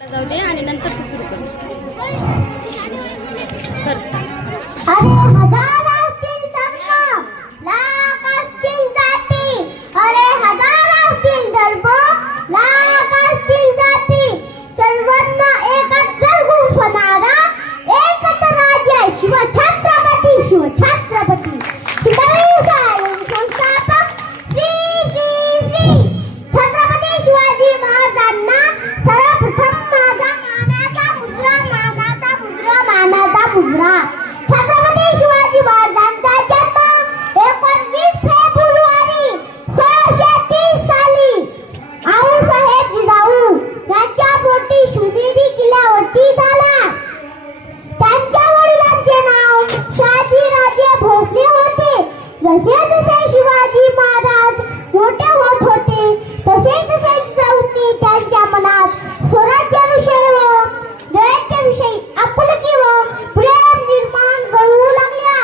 जाऊ दे आणि नंतर तू सुरू कर. अरे हजार असतील धर्म, लाख असतील जाती. अरे हजार असतील धर्म, लाख असतील जाती. सर्वांना एकच गुंफणारा एकच राज्य शिवछत्रपती, शिवछत्रपती. संस्थापक श्री श्री श्री छत्रपती शिवाजी महाराजांना सर्वप्रथम माझा मानाचा मुजरा. छत्रपती शिवाजी महाराजांचा जन्म 19 फेब्रुवारी 1630 साली आऊसाहेब जिजाऊ यांच्या पोटी शिवनेरी किल्ल्यावरती झाला. त्यांच्या वडिलांचे नाव शहाजीराजे भोसले होते. जसे जसे शिवाजी महाराज मोठे होत होते तसे तसे जिजाऊंनी त्यांच्या मनात स्वराज्याविषयी व जयतेविषयी आपुलकी व प्रेम निर्माण करू लागल्या.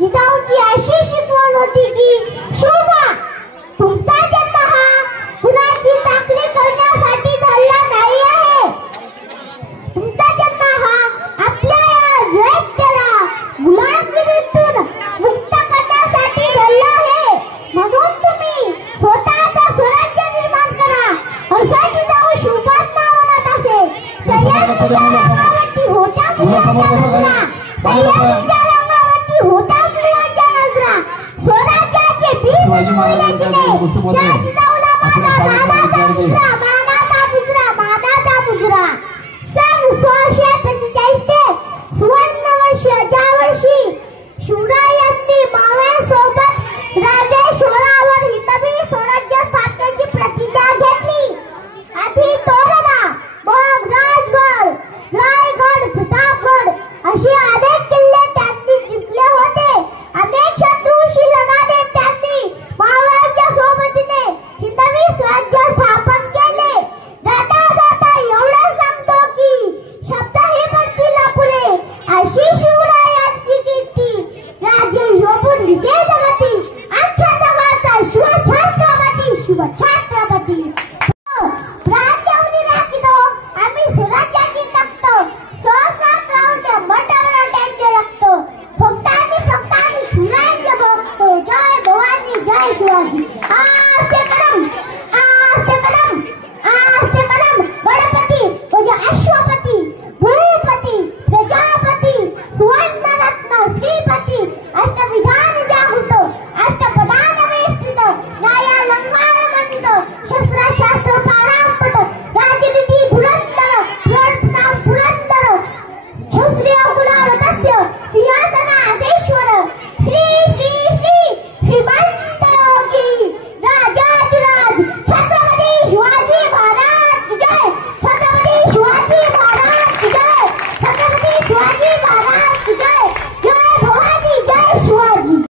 जिजाऊंची अशी शिकवण होती की शोभा, तुमचा जन्म हा कुणाची चाकरी करण्यासाठी झाला नाही आहे. तुमचा जन्म हा आपल्या या जयतेला गुलामगिरीतून मुक्त करण्यासाठी झाला आहे. म्हणून तुम्ही स्वतःचा स्वराज्य निर्माण करा असं जिजाऊ शिवबांना म्हणत असे. सह्याद्रीच्या रंगावरती होत्या मुलांच्या नजरा, स्वराज्याचे बीज रोवल्याची त्या जिजाऊला माझा